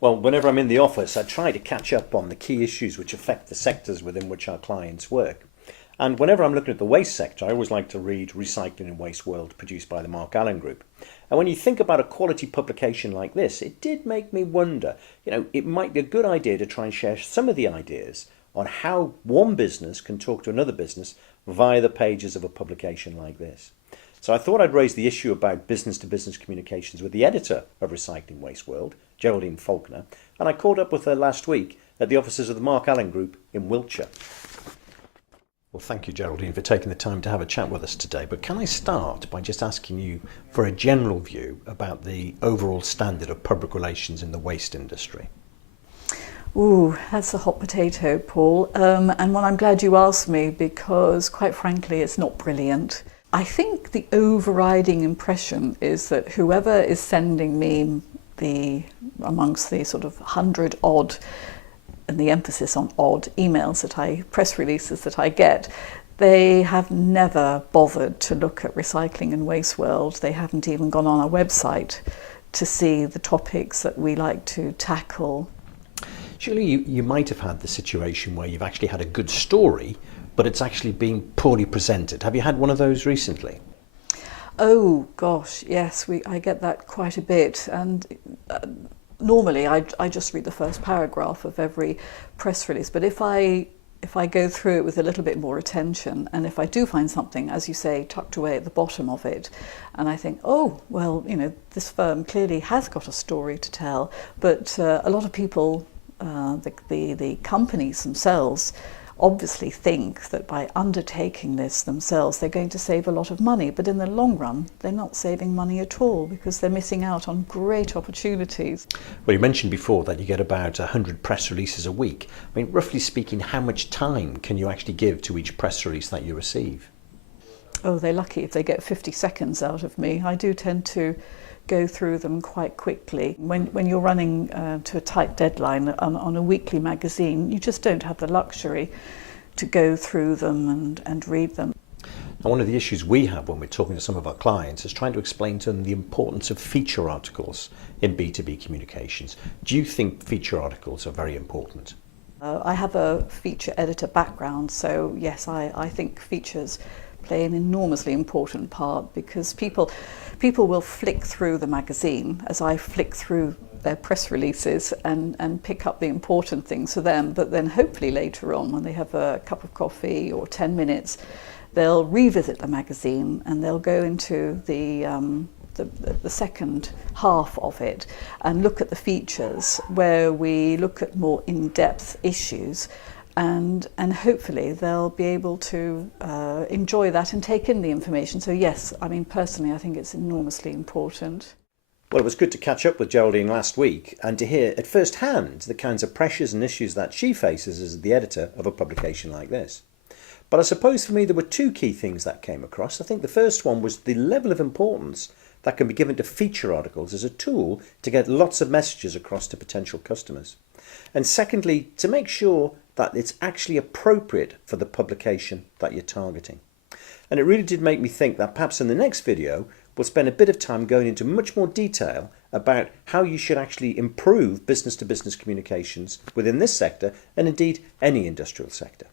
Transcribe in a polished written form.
Well, whenever I'm in the office, I try to catch up on the key issues which affect the sectors within which our clients work. And whenever I'm looking at the waste sector, I always like to read Recycling and Waste World, produced by the Mark Allen Group. And when you think about a quality publication like this, it did make me wonder, it might be a good idea to try and share some of the ideas on how one business can talk to another business via the pages of a publication like this. So I thought I'd raise the issue about business-to-business communications with the editor of Recycling Waste World, Geraldine Faulkner, and I caught up with her last week at the offices of the Mark Allen Group in Wiltshire. Well, thank you, Geraldine, for taking the time to have a chat with us today. But can I start by just asking you for a general view about the overall standard of public relations in the waste industry? Ooh, that's a hot potato, Paul. And one I'm glad you asked me because, quite frankly, it's not brilliant. I think the overriding impression is that whoever is sending me amongst the sort of 100 odd, and the emphasis on odd emails press releases that I get, they have never bothered to look at Recycling and Waste World. They haven't even gone on our website to see the topics that we like to tackle. Surely you might have had the situation where you've actually had a good story, but it's actually been poorly presented. Have you had one of those recently? Oh gosh, yes, I get that quite a bit, and normally I just read the first paragraph of every press release, but if I go through it with a little bit more attention, and if I do find something, as you say, tucked away at the bottom of it, and I think, oh, well, this firm clearly has got a story to tell, but a lot of people, the companies themselves, obviously think that by undertaking this themselves they're going to save a lot of money, but in the long run they're not saving money at all because they're missing out on great opportunities. Well, you mentioned before that you get about 100 press releases a week. I mean, roughly speaking, how much time can you actually give to each press release that you receive? Oh, they're lucky if they get 50 seconds out of me. I do tend to go through them quite quickly. When you're running to a tight deadline on a weekly magazine, you just don't have the luxury to go through them and read them. Now, one of the issues we have when we're talking to some of our clients is trying to explain to them the importance of feature articles in B2B communications. Do you think feature articles are very important? I have a feature editor background, so yes, I think features play an enormously important part because people will flick through the magazine as I flick through their press releases and pick up the important things for them, but then hopefully later on when they have a cup of coffee or 10 minutes they'll revisit the magazine and they'll go into the second half of it and look at the features where we look at more in-depth issues. And hopefully they'll be able to enjoy that and take in the information. So yes, I mean, personally, I think it's enormously important. Well, it was good to catch up with Geraldine last week and to hear at first hand the kinds of pressures and issues that she faces as the editor of a publication like this. But I suppose for me there were two key things that came across. I think the first one was the level of importance that can be given to feature articles as a tool to get lots of messages across to potential customers. And secondly, to make sure that it's actually appropriate for the publication that you're targeting. And it really did make me think that perhaps in the next video we'll spend a bit of time going into much more detail about how you should actually improve business-to-business communications within this sector and indeed any industrial sector.